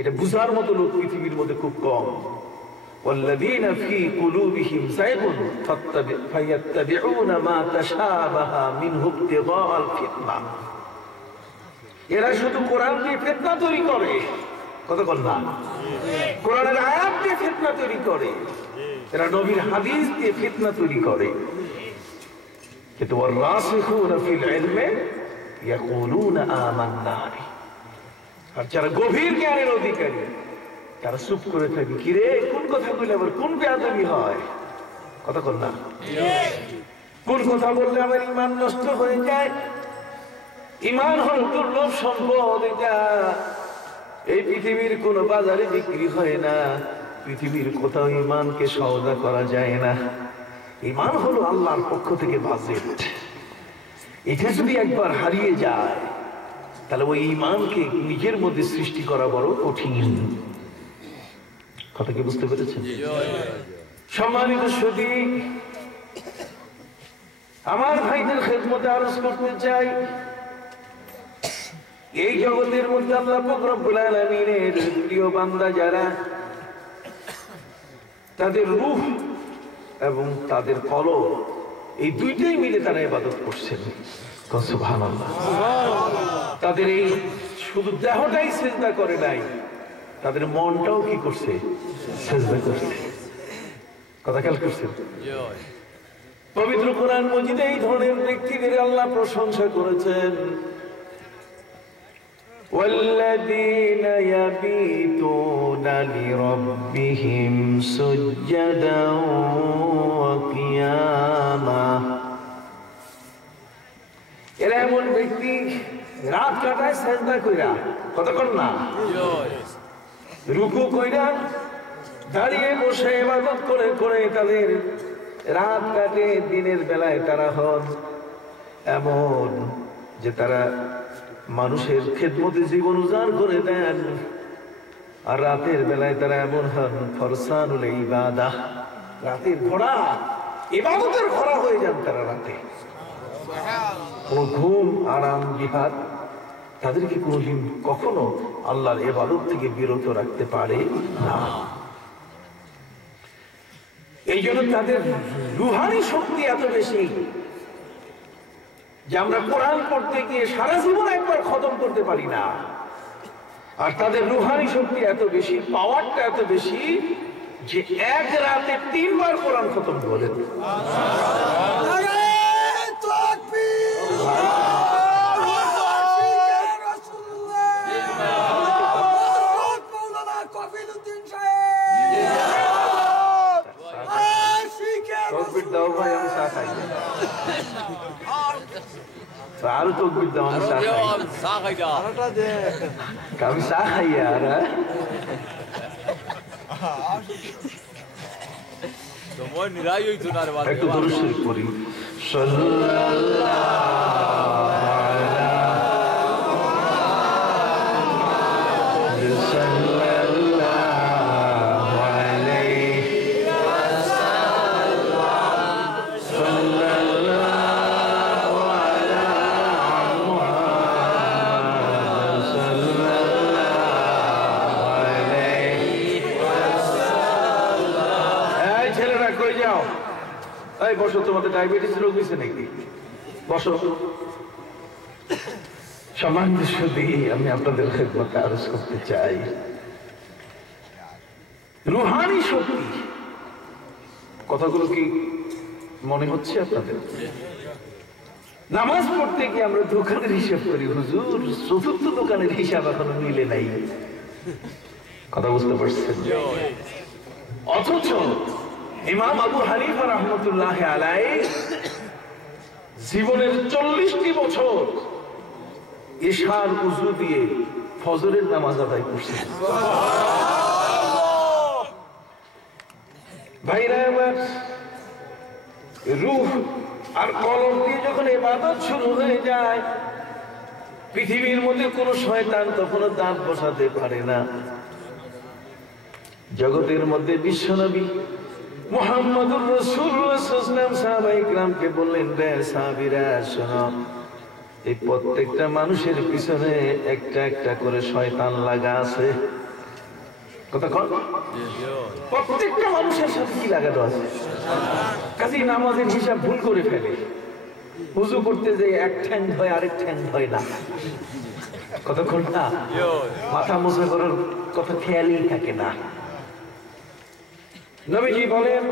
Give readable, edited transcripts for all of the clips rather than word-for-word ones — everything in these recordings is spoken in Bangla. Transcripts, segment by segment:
এটা বুঝার মতো লোক পৃথিবীর মধ্যে খুব কম। والذين في قلوبهم زيغ فيتبعون ما تشابه منه ابتغاء الفتنة। এরা শুধু কোরআন দিয়ে ফিতনা তৈরি করে, কথা বল না, কোরআনের আয়াত দিয়ে ফিতনা তৈরি করে, এরা নবীর হাদিস দিয়ে ফিতনা তৈরি করে। কিন্তু ওয়ারাসিখুনা ফিল ইলমি ইয়াকুলুনা আমান্না, আর যারা গভীর জ্ঞানের অধিকারী তারা চুপ করে থাকে, কিরে কোন কথা বলে আবার কোন বেয়াদবি হয়, কথা বল না, কোন কথা বললে আমার ঈমান নষ্ট হয়ে যায়। ঈমান হলো দুর্লভ সম্পদ, এটা এই পৃথিবীর কোন বাজারে বিক্রি হয় না, পৃথিবীর কোথাও ঈমানকে সওদা করা যায় না। ঈমান হলো আল্লাহর পক্ষ থেকে বাজেট, এটা যদি একবার হারিয়ে যায় তাহলে ওই ঈমানকে নিজের মধ্যে সৃষ্টি করা বড় কঠিন। কথা কি বুঝতে পেরেছেন? সম্মানিত সুধী, আমার ভাইদের খেদমতে আরজ করতে চাই, এই জগতের মধ্যে আল্লাহ পাক রব্বুল আলামিনের প্রিয় বান্দা যারা, তাদের রূহ এবং তাদের কলব এই দুইটাই মিলে তারা ইবাদত করছেন। সুবহানাল্লাহ। তাদের এই শুধু দেহটাই সিজদা করে নাই, তাদের মনটাও কি করছে? সিজদা করছে। কথা খেয়াল করছেন? পবিত্র কোরআন মজিদে এই ধরনের ব্যক্তিদের আল্লাহ প্রশংসা করেছেন। والذين يبيتون لربهم سجدا وقياما। এরা এমন ব্যক্তি রাত কাটায় সিজদা কইরা, কতক্ষণ না, রুকু কইরা দাঁড়িয়ে বসে ইবাদত করে করে তাদের রাত কাটে। দিনের বেলায় তারা হন এমন যে তারা মানুষের খেদমতে জীবন উজাড় করে দেন, আর রাতের বেলায় তারা এমন হন ফরসানুল ইবাদাহ, রাতের ঘোড়া, ইবাদতের ঘোড়া হয়ে যান তারা রাতে। কোন ঘুম আরাম জিহাদ তাদেরকে কোনদিন কখনো আল্লাহর ইবাদত থেকে বিরত রাখতে পারে না। এই জন্য তাদের রুহানি শক্তি এত বেশি যে আমরা কোরআন পড়তে গিয়ে সারা জীবন একবার খতম করতে পারি না। আর তাদের রুহানি শক্তি এত বেশি, পাওয়ারটা এত বেশি যে এক রাতে 3 বার কোরআন খতম করে। দাও ভাই, আমি চা খাই, আরো তো দাও, আমি চা খাই, আমি চা খাই আর তোমার নিরাই হইতো না রে। একটু দরুদ শরীফ পড়ি। বসো, তোমাদের ডায়াবেটিস রোগ হয়েছে নাকি? বসো। সম্মানিত সুধী, আমি আপনাদের খেদমতে আরজ করতে চাই, রুহানি শক্তি, কথাগুলো কি মনে হচ্ছে আপনাদের? নামাজ পড়তে গিয়ে আমরা দোকানের হিসাব করি, হুজুর চতুর্থ দোকানের হিসাব এখনো মিলে নাই, কথা বুঝতে পারছেন? অথচ ইমাম আবু হানিফা রাহমাতুল্লাহ আলাইহি জীবনের 40টি বছর ইশার উযু দিয়ে ফজরের নামাজ আদায় করছেন। ভাইরা আমার, রূহ আর কলব দিয়ে যখন ইবাদত শুরু হয়ে যায়, পৃথিবীর মধ্যে কোন শয়তান তখনও দাঁত বসাতে পারে না। জগতের মধ্যে বিশ্বনবী মুহাম্মদুর রাসূলুল্লাহ সাল্লাল্লাহু আলাইহি ওয়াসাল্লাম সাহাবায়ে কিরামকে বললেন, রে সাহাবীরা শোনো, এই প্রত্যেকটা মানুষের পিছনে একটা একটা করে শয়তান লাগা আছে। কথা কন, প্রত্যেকটা মানুষের সাথে কি লাগানো আছে? কাজেই নামাজের হিসাব ভুল করে ফেলে। উযু করতে যে এক ঠ্যাং হয় আরেক ঠ্যাং হয় না, কতক্ষণ না মাথা মোছা করার কথা খেয়ালই থাকে না। নবীজি বলেন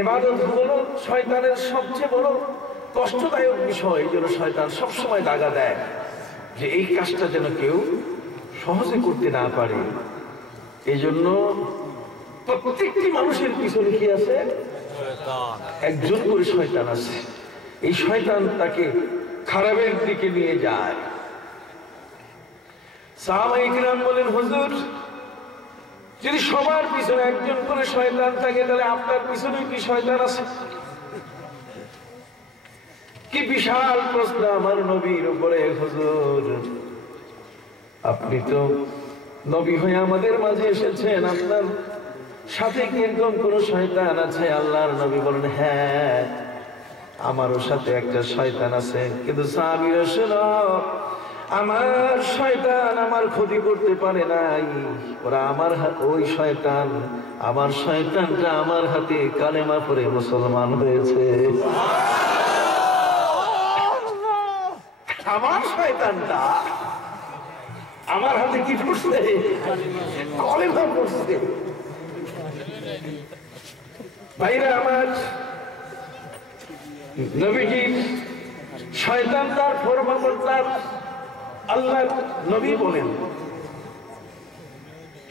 ইবাদত হলো শয়তানের সবচেয়ে বড় কষ্টদায়ক বিষয়। এই জন্য শয়তান সবসময় দাগা দেয় যে এই কাজটা যেন কেউ সহজে করতে না পারে। এই জন্য প্রত্যেকটি মানুষের পিছনে কি আছে? একজন করে শয়তান আছে। এই শয়তান তাকে খারাপের দিকে নিয়ে যায়। সাহাবায়ে কিরাম বলেন, হুজুর যদি সবার পিছনে একজন করে শয়তান থাকে তাহলে আপনার পিছনে কি শয়তান আছে? কি বিশাল প্রশ্ন আমার নবীর উপরে। হুজুর আপনি তো নবী হয়ে আমাদের মাঝে এসেছেন, আপনার সাথে কি এরকম কোন শয়তান আছে? আল্লাহর নবী বলেন, হ্যাঁ আমারও সাথে একটা শয়তান আছে, কিন্তু সাহাবীরা শোনো, আমার শয়তান আমার ক্ষতি করতে পারে নাই। ওরা আমার ওই শয়তান, আমার শয়তানটা আমার হাতে কালেমা পড়ে মুসলমান হয়েছে। আমার শয়তানটা আমার হাতে কি করছে? কালেমা পড়ছে। ভাইরা আমার, নবীজি শয়তান তার ফরমাবরদার। আল্লাহ নবী বলেন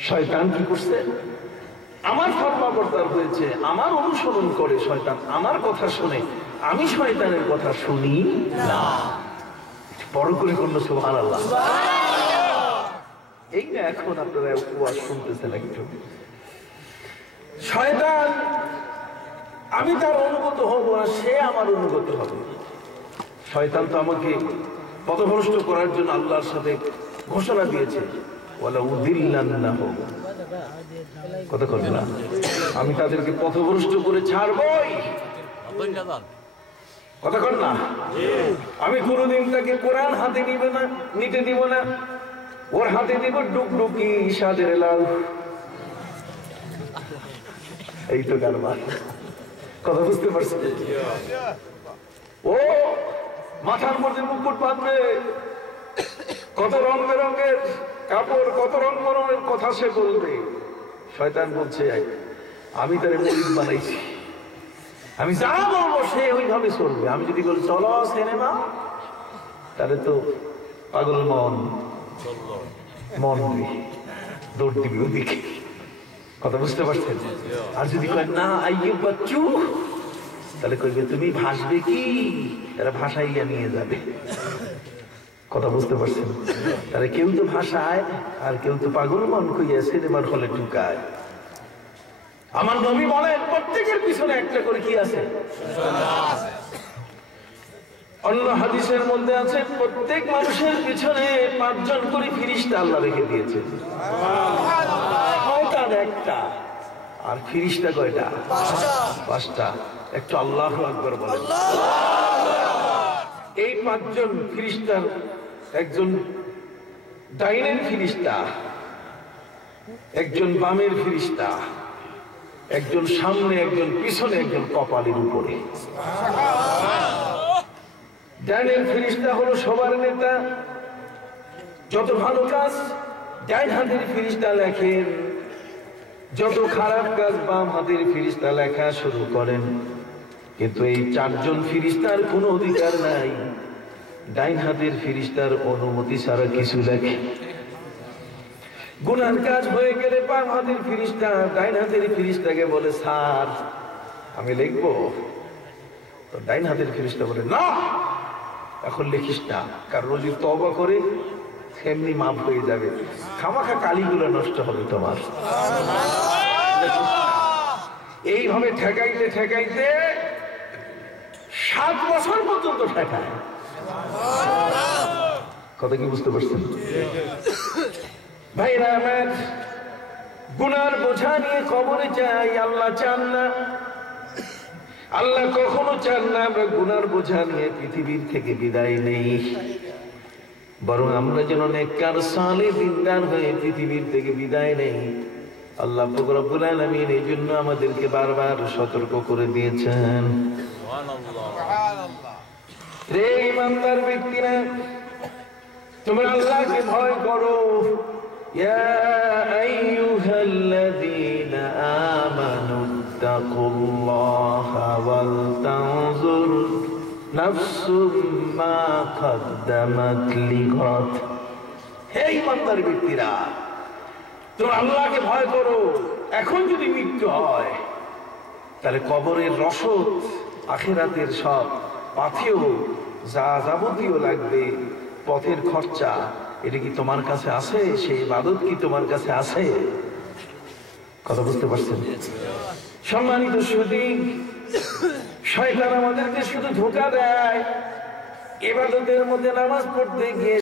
শয়তান কি করছে? আমার ফরমাবরদার হয়েছে, আমার অনুসরণ করে শয়তান, আমার কথা শুনে। আমি শয়তানের কথা শুনি না। বড় করে কোন সুবহানাল্লাহ। এই না এখন আপনারা ওয়াজ শুনতেছেন একটু। শয়তান আমি তার অনুগত হব না, সে আমার অনুগত হবে। শয়তান তো আমাকে পথভ্রষ্ট করার জন্য আল্লাহর সাথে ঘোষণা দিয়েছে, ওয়ালা উদিল্লান্নাহু, কথা বলেন না, আমি তাদেরকে পথভ্রষ্ট করে ছাড়বই। কথা বলেন না, আমি কোনদিন তাকে কোরআন হাতে নিতে দিব না। ওর হাতে দিব ডুকডুকি সাদের লাল। এই তো কারবার, কথা বুঝতে পারছি। ও মাথার মধ্যে মুকুট বাঁধবে, কত রং বেরঙের কাপড়, কত রং বেরঙের কথা সে বলবে। শয়তান বলছে আমি তার মুরিদ বানাইছি, আমি যা বলবো সে ওইভাবে চলবে। আমি যদি বলি চলো সিনেমা, তাহলে তো পাগল মন দৌড় দিবি ওদিকে, কথা বুঝতে পারছেন। আর যদি কয় না আইয়ুব বাচ্চু, তাহলে কইবে তুমি ভাসবে কি, তারা ভাসাইয়া নিয়ে যাবে। কথা বুঝতে পারছেন। তাহলে কেউ তো ভাষায় আর কেউ তো পাগল মন কইয়া সিনেমার হলে ঢুকায়। আমার নবী বলেন প্রত্যেকের পিছনে একটা করে কি আছে? অন্য হাদিসের মধ্যে আছে প্রত্যেক মানুষের পিছনে 5 জন করে ফেরেশতা আল্লাহ রেখে দিয়েছে। শয়তান একটা, আর ফেরেশতা কয়টা? 5টা। একটু আল্লাহু আকবার বলেন। এই 5 জন ফেরেশতার একজন ডাইনের ফেরেশতা, একজন বামের ফেরেশতা, একজন সামনে, একজন পিছনে, একজন কপালের উপরে। ডাইনের ফেরেশতা হলো সবার নেতা। যত ভালো কাজ ডাইন হাতের ফেরেশতা লেখেন, যত খারাপ কাজ বাম হাতের ফেরেশতা লেখা শুরু করেন। কিন্তু এই 4 জন ফেরেশতার কোনো অধিকার নাই ডাইন হাতের ফেরেশতার অনুমতি ছাড়া কিছু লেখে। গুনার কাজ হয়ে গেলে বাম হাতের ফেরেশতা ডাইন হাতের ফেরেশতাকে বলে স্যার আমি লিখবো, তো ডাইন হাতের ফেরেশতা বলে না এখন লিখিস না, কারণ রোজ তওবা করে এমনি মাফ হয়ে যাবে, খামাখা কালিগুলো নষ্ট হবে তোমার। এইভাবে ঠেকাইতে ঠেকাইতে 7 বছর পর্যন্ত ঠেকায়। কথা কি বুঝতে পারছেন ভাইরা আমার? গুনার বোঝা নিয়ে কবরে যাই, আল্লাহ চান না। আল্লাহ কখনো চান না আমরা গুনার বোঝা নিয়ে পৃথিবীর থেকে বিদায় নেই। বরং আমরা যেন নেককার সালেহ দিনদার হয়ে পৃথিবীর থেকে বিদায় নেই। আল্লাহ পাক রব্বুল আলামিন এই জন্য আমাদেরকে বারবার সতর্ক করে দিয়েছেন। রে ইমানদার ব্যক্তিরা, তোমরা আল্লাহকে ভয় করো। ইয়া আইয়ুহাল্লাযীনা আমানুত্তাকুল্লাহা ওয়াল তানজুর নাফসুম মা কদ্দামাত লিগাদ। হে ইমানদার ব্যক্তিরা, তোমরা আল্লাহকে ভয় করো। এখন যদি মৃত্যু হয়, তাহলে কবরের রসদ, আখিরাতের সব পাথেয় যা যাবতীয় লাগবে, পথের খরচা, এটা কি তোমার কাছে আছে? সেই ইবাদত কি তোমার কাছে আছে? কথা বুঝতে পারছেন? সম্মানিত সুধী, শয়তান আমাদেরকে শুধু ধোঁকা দেয়। ইবাদতের মধ্যে নামাজ পড়তে গিয়ে